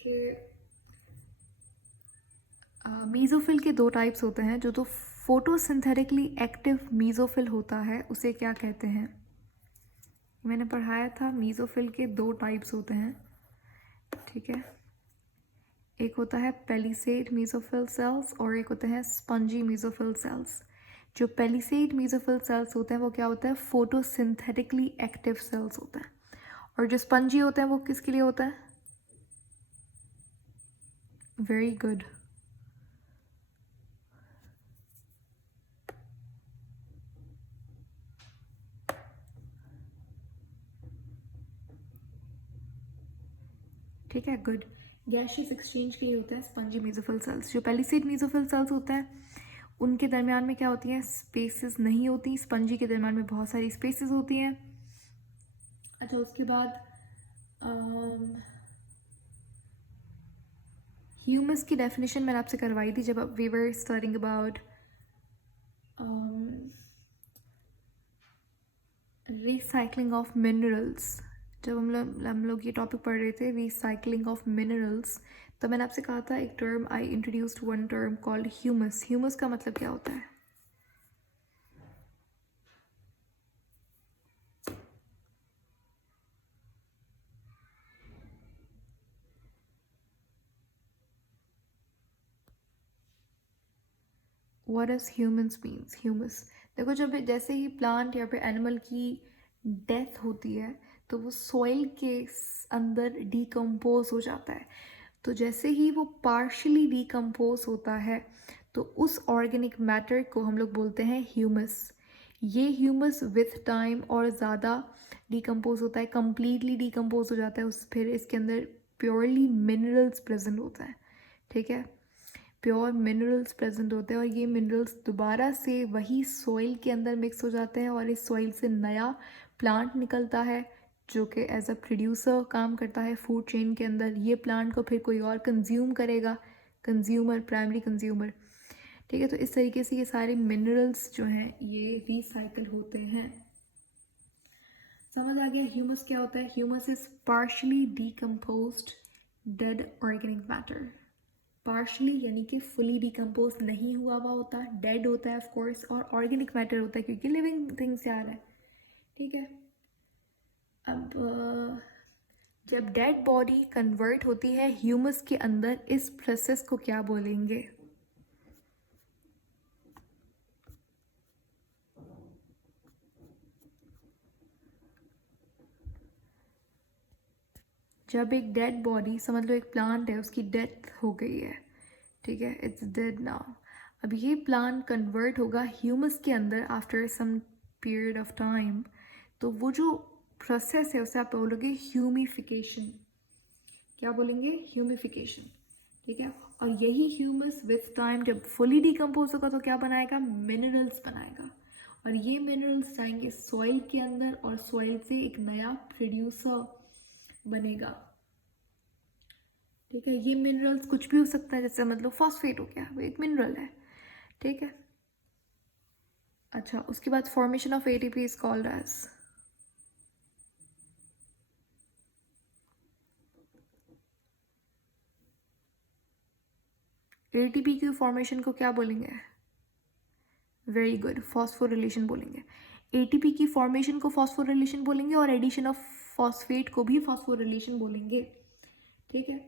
कि मीज़ोफिल के दो टाइप्स होते हैं। जो तो फोटोसिंथेटिकली एक्टिव मीज़ोफिल होता है उसे क्या कहते हैं? मैंने पढ़ाया था मीज़ोफिल के दो टाइप्स होते हैं, ठीक है। एक होता है पेलिसेड मीज़ोफिल सेल्स और एक होता है स्पंजी मीज़ोफिल सेल्स। जो पेलिसेड मीज़ोफिल सेल्स होते हैं वो क्या होता है? फोटोसिंथेटिकली एक्टिव सेल्स होता है। और जो स्पंजी होते हैं वो किसके लिए होता है? Very good. ठीक है, गुड। गैशियस एक्सचेंज के लिए होता है स्पंजी मेसोफिल सेल्स। जो पेलिसेड मेसोफिल सेल्स होते हैं उनके दरमियान में क्या होती हैं? स्पेसेस नहीं होती। स्पंजी के दरमियान में बहुत सारी स्पेसेस होती हैं। अच्छा, उसके बाद ह्यूमस की डेफिनेशन मैंने आपसे करवाई थी जब we were studying about recycling of minerals. जब हम लोग ये टॉपिक पढ़ रहे थे रिसाइकलिंग ऑफ मिनरल्स, तो मैंने आपसे कहा था एक term I introduced one term called humus. Humus का मतलब क्या होता है? What does humans means? Humus, देखो जब जैसे ही प्लांट या फिर एनिमल की डेथ होती है तो वो सॉइल के अंदर डिकम्पोज हो जाता है। तो जैसे ही वो पार्शली डिकम्पोज होता है तो उस ऑर्गेनिक मैटर को हम लोग बोलते हैं ह्यूमस। ये ह्यूमस विथ टाइम और ज़्यादा डिकम्पोज होता है, कम्प्लीटली डिकम्पोज हो जाता है। उस फिर इसके अंदर प्योरली मिनरल्स प्रेजेंट होता है, ठीक है। प्योर मिनरल्स प्रेजेंट होते हैं और ये मिनरल्स दोबारा से वही सॉइल के अंदर मिक्स हो जाते हैं और इस सॉइल से नया प्लांट निकलता है जो कि एज अ प्रोड्यूसर काम करता है फूड चेन के अंदर। ये प्लांट को फिर कोई और कंज्यूम करेगा, कंज्यूमर, प्राइमरी कंज्यूमर, ठीक है। तो इस तरीके से ये सारे मिनरल्स जो हैं ये रिसाइकल होते हैं। समझ आ गया ह्यूमस क्या होता है? Humus is partially decomposed dead organic matter. Partially यानी कि फुली डिकम्पोज नहीं हुआ हुआ होता, डेड होता है ऑफ कोर्स, और ऑर्गेनिक मैटर होता है क्योंकि लिविंग थिंग्स आ रहा है, ठीक है। अब जब डेड बॉडी कन्वर्ट होती है ह्यूमस के अंदर, इस प्रोसेस को क्या बोलेंगे? जब एक डेड बॉडी, समझ लो एक प्लांट है, उसकी डेथ हो गई है, ठीक है, इट्स डेड नाउ। अब ये प्लांट कन्वर्ट होगा ह्यूमस के अंदर after some period of time. तो वो जो प्रोसेस है उसे आप बोलोगे ह्यूमिफिकेशन। क्या बोलेंगे? ह्यूमिफिकेशन, ठीक है। और यही ह्यूमस विथ टाइम जब फुली डिकम्पोज होगा तो क्या बनाएगा? मिनरल्स बनाएगा। और ये मिनरल्स जाएंगे सॉइल के अंदर और सॉइल से एक नया प्रोड्यूसर बनेगा, ठीक है। ये मिनरल्स कुछ भी हो सकता है, जैसे मतलब फॉस्फेट हो गया, वो एक मिनरल है, ठीक है। अच्छा, उसके बाद formation of ATP is called as, ATP की फॉर्मेशन को क्या बोलेंगे? वेरी गुड, फॉस्फोरिलेशन बोलेंगे। एटीपी की फॉर्मेशन को फॉस्फोरिलेशन बोलेंगे और एडिशन ऑफ फॉस्फेट को भी फॉस्फोरिलेशन बोलेंगे, ठीक है।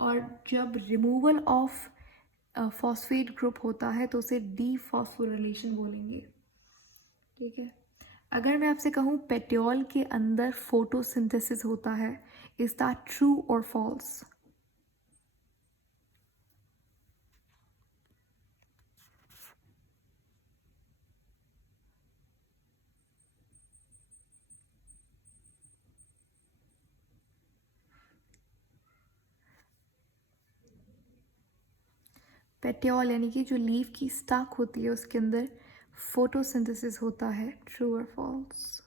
और जब रिमूवल ऑफ फॉस्फेट ग्रुप होता है तो उसे डीफॉस्फोरिलेशन बोलेंगे, ठीक है। अगर मैं आपसे कहूँ पेट्योल के अंदर फोटोसिंथेसिस होता है, इज दैट ट्रू और फॉल्स? पेट्योल यानी कि जो लीफ की स्टाक होती है उसके अंदर फोटोसिंथेसिस होता है, ट्रू और फॉल्स?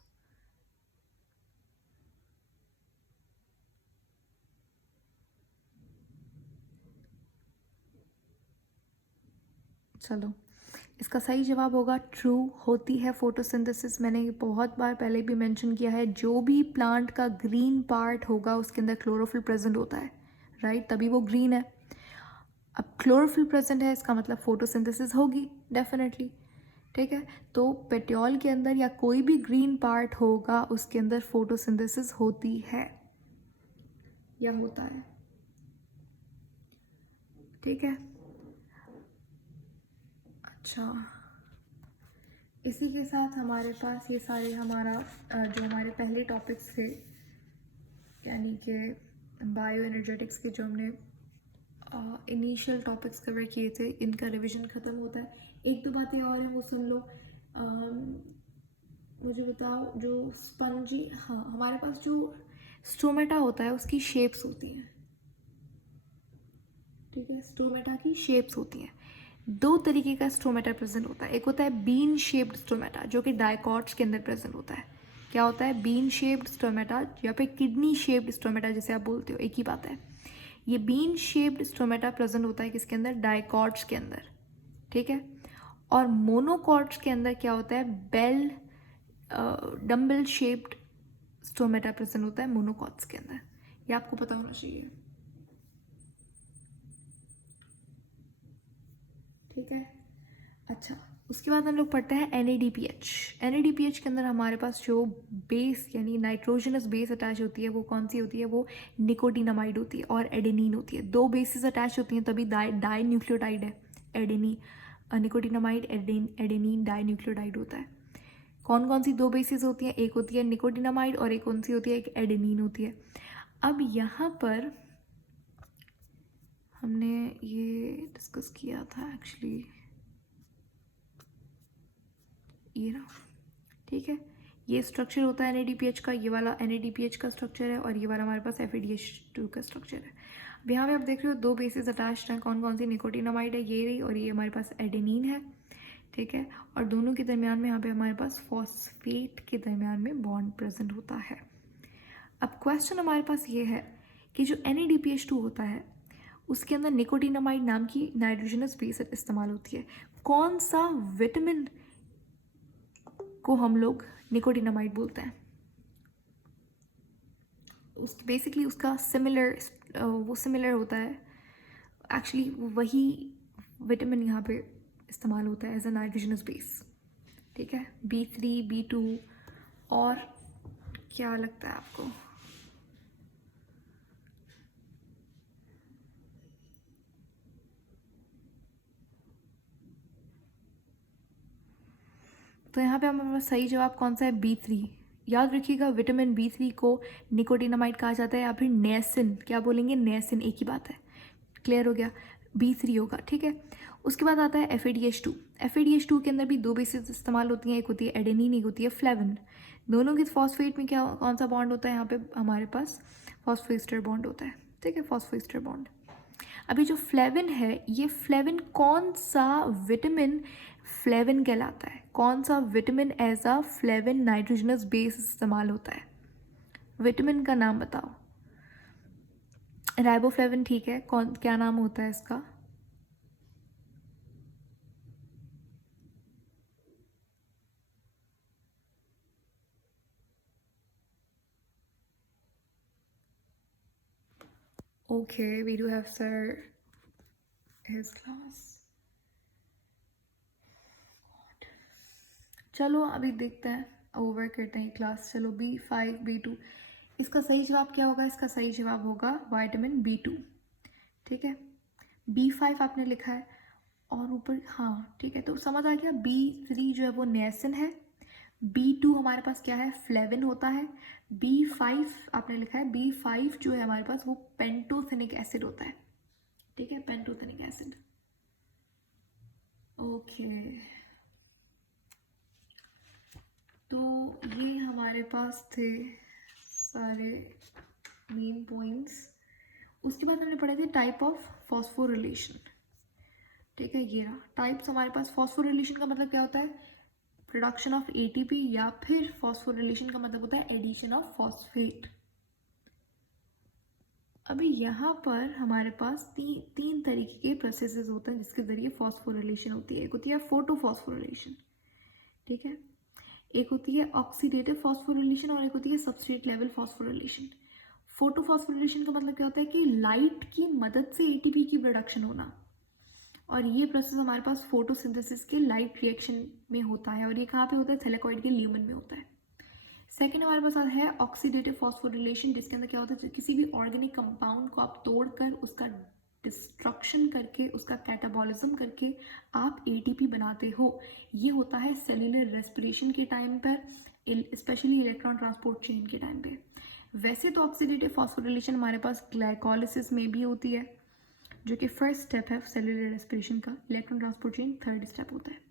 चलो, इसका सही जवाब होगा ट्रू, होती है फोटोसिंथेसिस। मैंने ये बहुत बार पहले भी मेंशन किया है, जो भी प्लांट का ग्रीन पार्ट होगा उसके अंदर क्लोरोफिल प्रेजेंट होता है, राइट, तभी वो ग्रीन है। अब क्लोरोफिल प्रेजेंट है, इसका मतलब फोटोसिंथेसिस होगी डेफिनेटली, ठीक है। तो पेट्योल के अंदर या कोई भी ग्रीन पार्ट होगा उसके अंदर फोटोसिंथेसिस होती है या होता है, ठीक है। अच्छा, इसी के साथ हमारे पास ये सारे हमारा जो हमारे पहले टॉपिक्स थे, यानी कि बायो एनर्जेटिक्स के जो हमने इनिशियल टॉपिक्स कवर किए थे, इनका रिवीजन ख़त्म होता है। एक दो बातें और हैं वो सुन लो। मुझे बताओ, जो स्पंजी, हाँ, हमारे पास जो स्टोमेटा होता है उसकी शेप्स होती हैं, ठीक है। स्टोमेटा की शेप्स होती हैं। दो तरीके का स्टोमेटा प्रेजेंट होता है। एक होता है बीन शेप्ड स्टोमेटा जो कि डायकॉट्स के अंदर प्रेजेंट होता है। क्या होता है? बीन शेप्ड स्टोमेटा या फिर किडनी शेप्ड स्टोमेटा जिसे आप बोलते हो, एक ही बात है। ये बीन शेप्ड स्टोमेटा प्रेजेंट होता है किसके अंदर? डायकॉट्स के अंदर, ठीक है। और मोनोकॉट्स के अंदर क्या होता है? Bell dumbbell shaped stomata present होता है मोनोकॉट्स के अंदर। ये आपको पता होना चाहिए, ठीक है। अच्छा, उसके बाद हम लोग पढ़ते हैं NADPH। NADPH के अंदर हमारे पास जो बेस यानी नाइट्रोजनस बेस अटैच होती है वो कौन सी होती है? वो निकोटिनामाइड होती है और एडेनिन होती है। दो बेसिस अटैच होती हैं तभी डाई न्यूक्लियोटाइड है। एडेनी निकोटिनामाइड एडेनिन डाई न्यूक्लियोटाइड होता है। कौन कौन सी दो बेसिस होती हैं? एक होती है निकोटिनामाइड और एक कौन सी होती है? एक एडेनिन होती है। अब यहाँ पर हमने ये डिस्कस किया था एक्चुअली, ये रहा, ठीक है। ये स्ट्रक्चर होता है NADPH का, ये वाला NADPH का स्ट्रक्चर है और ये वाला हमारे पास FADH2 का स्ट्रक्चर है। अब यहाँ पे आप देख रहे हो दो बेसिस अटैच्ड हैं। कौन कौन सी? निकोटिनामाइड है, ये रही, और ये हमारे पास एडेनिन है, ठीक है। और दोनों के दरमियान में यहाँ पे हमारे पास फॉस्फेट के दरमियान में बॉन्ड प्रेजेंट होता है। अब क्वेश्चन हमारे पास ये है कि जो NADPH2 होता है उसके अंदर निकोटिनामाइड नाम की नाइट्रोजनस बेस इस्तेमाल होती है। कौन सा विटामिन को हम लोग निकोटिनामाइड बोलते हैं? उस बेसिकली उसका सिमिलर, वो सिमिलर होता है एक्चुअली, वही विटामिन यहाँ पे इस्तेमाल होता है एज अ नाइट्रोजनस बेस, ठीक है। B3 B2 और क्या लगता है आपको? तो यहाँ पे हमारे पास सही जवाब कौन सा है? B3। याद रखिएगा, विटामिन B3 को निकोटिनामाइड कहा जाता है या फिर नेसिन, क्या बोलेंगे? नेसिन, एक ही बात है। क्लियर हो गया? B3 होगा, ठीक है। उसके बाद आता है FADH2। FADH2 के अंदर भी दो बेसिस इस्तेमाल होती हैं, एक होती है एडेनिन, एक होती है फ्लेविन। दोनों के फॉस्फेट में क्या कौन सा बॉन्ड होता है? यहाँ पे हमारे पास फॉस्फोएस्टर बॉन्ड होता है, ठीक है, फॉस्फोएस्टर बॉन्ड। अभी जो फ्लेविन है, ये फ्लेविन कौन सा विटामिन फ्लेविन कहलाता है? कौन सा vitamin as a flavin nitrogenous base इस्तेमाल होता है? विटामिन का नाम बताओ। राइबोफ्लेविन, ठीक है, कौन, क्या नाम होता है इसका? Okay, we do have sir his class. चलो अभी देखते हैं, ओवर करते हैं क्लास। चलो B5 B2, इसका सही जवाब क्या होगा? इसका सही जवाब होगा विटामिन B2, ठीक है। B5 आपने लिखा है और ऊपर, हाँ ठीक है, तो समझ आ गया। B3 जो है वो नियासिन है, B2 हमारे पास क्या है? फ्लेविन होता है। B5 आपने लिखा है, B5 जो है हमारे पास वो पेंटोथेनिक एसिड होता है, ठीक है, पेंटोथेनिक एसिड। ओके, तो ये हमारे पास थे सारे मेन पॉइंट्स। उसके बाद हमने पढ़े थे टाइप ऑफ फॉस्फोरिलेशन, ठीक है। ये रहा टाइप्स हमारे पास। फॉस्फोरिलेशन का मतलब क्या होता है? प्रोडक्शन ऑफ ATP, या फिर फॉस्फोरिलेशन का मतलब होता है एडिशन ऑफ फॉस्फेट। अभी यहाँ पर हमारे पास तीन तरीके के प्रोसेसेस होते हैं जिसके ज़रिए फॉस्फोरिलेशन होती है। एक होती है फोटोफॉस्फोरिलेशन, ठीक है, एक होती है ऑक्सीडेटिव फॉस्फोरिलेशन और एक होती है सबस्ट्रेट लेवल फॉस्फोरिलेशन। फोटोफॉस्फोरिलेशन का मतलब क्या होता है कि लाइट की मदद से एटीपी की प्रोडक्शन होना, और ये प्रोसेस हमारे पास फोटोसिंथेसिस के लाइट रिएक्शन में होता है, और ये कहाँ पे होता है, थैलेकॉइड के ल्यूमन में होता है। सेकेंड हमारे पास है ऑक्सीडेटिव फॉस्फोरिलेशन, जिसके अंदर क्या होता है, किसी भी ऑर्गेनिक कंपाउंड को आप तोड़कर उसका डिस्ट्रक्शन करके उसका कैटाबॉलिज्म करके आप एटीपी बनाते हो। ये होता है सेल्यूलर रेस्पिरेशन के टाइम पर, स्पेशली इलेक्ट्रॉन ट्रांसपोर्ट चेन के टाइम पे। वैसे तो ऑक्सीडेटिव फॉस्फोरिलेशन हमारे पास ग्लाइकोलिसिस में भी होती है, जो कि फर्स्ट स्टेप है सेल्यूलर रेस्पिरेशन का। Electron transport chain third step होता है।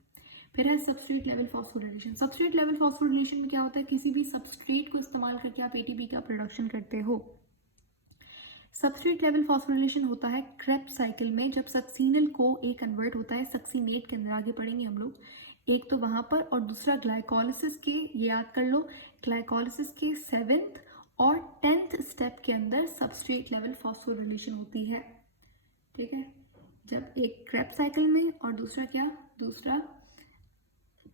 फिर है substrate level phosphorylation. Substrate level phosphorylation में क्या होता है, किसी भी सबस्ट्रेट को इस्तेमाल करके आप एटीपी का प्रोडक्शन करते हो। सबस्ट्रेट लेवल फॉस्फोरिलेशन होता है क्रेब्स साइकिल में, जब सक्सीनल को ए कन्वर्ट होता है सक्सीनेट के अंदर, आगे पढ़ेंगे हम लोग, एक तो वहाँ पर, और दूसरा ग्लाइकोलिसिस के, ये याद कर लो, ग्लाइकोलिसिस के 7th और 10th स्टेप के अंदर सबस्ट्रेट लेवल फॉस्फोरिलेशन होती है। ठीक है, जब एक क्रेब्स साइकिल में, और दूसरा क्या, दूसरा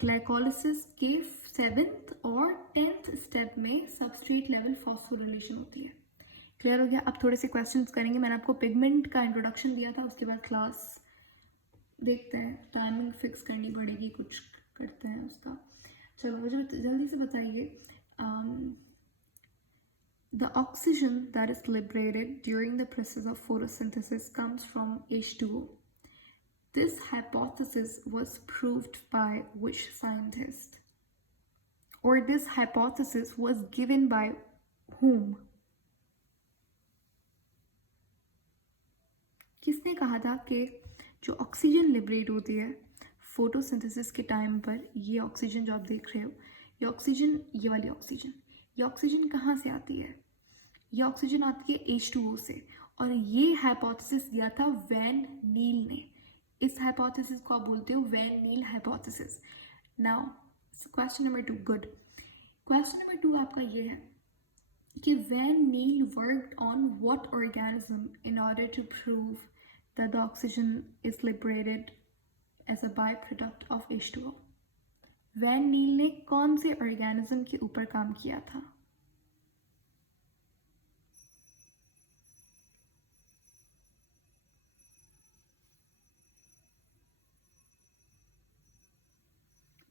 ग्लाइकोलिसिस के 7th और 10th स्टेप में सबस्ट्रेट लेवल फॉस्फोरिलेशन होती है। क्लियर हो गया। अब थोड़े से क्वेश्चंस करेंगे। मैंने आपको पिगमेंट का इंट्रोडक्शन दिया था, उसके बाद क्लास देखते हैं, टाइमिंग फिक्स करनी पड़ेगी, कुछ करते हैं उसका। चलो मुझे जल्दी से बताइए, the oxygen that is liberated during the process of photosynthesis comes from H2O. This hypothesis was proved by which scientist? Or this hypothesis was given by whom? किसने कहा था कि जो ऑक्सीजन लिबरेट होती है फोटोसिंथेसिस के टाइम पर, ये ऑक्सीजन जो आप देख रहे हो, ये ऑक्सीजन, ये वाली ऑक्सीजन, ये ऑक्सीजन कहाँ से आती है, ये ऑक्सीजन आती है H2O से, और ये हाइपोथेसिस दिया था वैन नील ने। इस हाइपोथेसिस को आप बोलते हो Van Niel hypothesis. Now question number 2, good. Question number 2 आपका ये है कि Van Niel worked on what organism in order to prove that the oxygen is liberated as a byproduct of H2O. Van Niel ने कौन से organism के ऊपर काम किया था?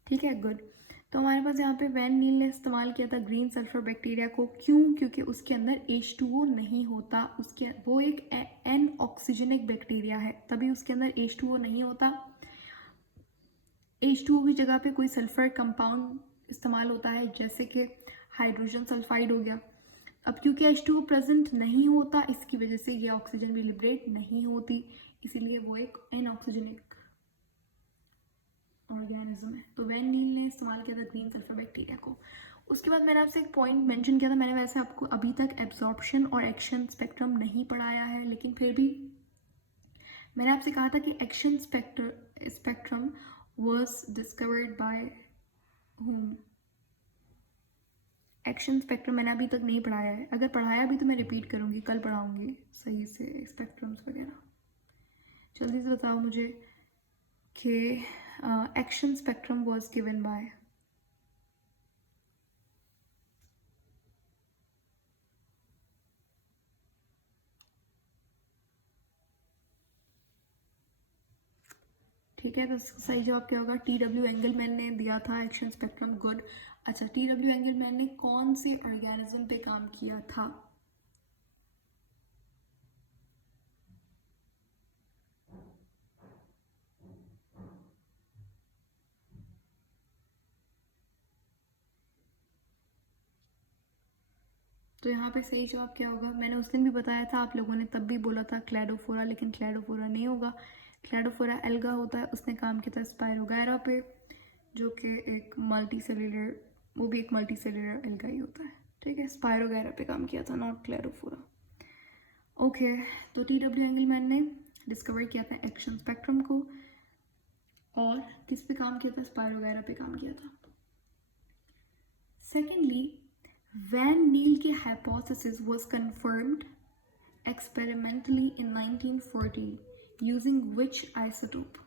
ठीक है, गुड। तो हमारे पास यहाँ पे वैन नील ने इस्तेमाल किया था ग्रीन सल्फर बैक्टीरिया को। क्यों? क्योंकि उसके अंदर H2O नहीं होता, उसके वो एक एन ऑक्सीजनिक बैक्टीरिया है, तभी उसके अंदर H2O नहीं होता। H2O की जगह पे कोई सल्फर कंपाउंड इस्तेमाल होता है, जैसे कि हाइड्रोजन सल्फाइड हो गया। अब क्योंकि H2O प्रेजेंट नहीं होता, इसकी वजह से ये ऑक्सीजन भी लिबरेट नहीं होती, इसीलिए वो एक एन ऑक्सीजनिक ऑर्गेनिज्म है। तो वैन नील ने इस्तेमाल किया था ग्रीन सल्फर बैक्टीरिया को। उसके बाद मैंने आपसे एक पॉइंट मेंशन किया था, मैंने वैसे आपको अभी तक एब्जॉर्प्शन और एक्शन स्पेक्ट्रम नहीं पढ़ाया है, लेकिन फिर भी मैंने आपसे कहा था कि action spectrum was discovered by whom? Action spectrum मैंने अभी तक नहीं पढ़ाया है, अगर पढ़ाया भी तो मैं रिपीट करूँगी, कल पढ़ाऊँगी सही से स्पेक्ट्रम्स वगैरह। जल्दी से बताओ मुझे कि action spectrum was given by, ठीक है, तो सही जवाब क्या होगा? TW एंगलमैन ने दिया था एक्शन स्पेक्ट्रम, गुड। अच्छा, TW एंगलमैन ने कौन से ऑर्गेनिज्म पे काम किया था? तो यहाँ पे सही जवाब क्या होगा? मैंने उस दिन भी बताया था, आप लोगों ने तब भी बोला था क्लैडोफोरा, लेकिन क्लैडोफोरा नहीं होगा, क्लैडोफोरा एल्गा होता है। उसने काम किया था स्पायरोगैरा पे, जो कि एक मल्टी सेल्यूलर, वो भी एक मल्टी सेल्यूलर एल्गा ही होता है। ठीक है, स्पायरोगैरा पे काम किया था, नॉट क्लैडोफोरा। ओके, तो TW एंगलमैन ने डिस्कवर किया था एक्शन स्पेक्ट्रम को, और किस पे काम किया था? स्पायरोगैरा पे काम किया था। सेकेंडली, वैन नील की hypothesis was confirmed experimentally in 1940 using which isotope?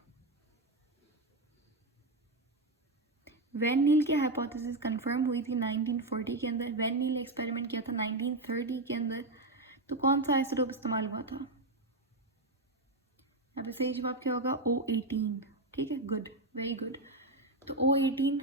Van Niel की हाइपोथेसिस कंफर्म हुई थी 1940 के अंदर, वैन नील ने एक्सपेरिमेंट किया था 1930 के अंदर, तो कौन सा आइसोटोप इस्तेमाल हुआ था? यहाँ पे सही जवाब क्या होगा? O18। ठीक है, गुड, वेरी गुड। तो O18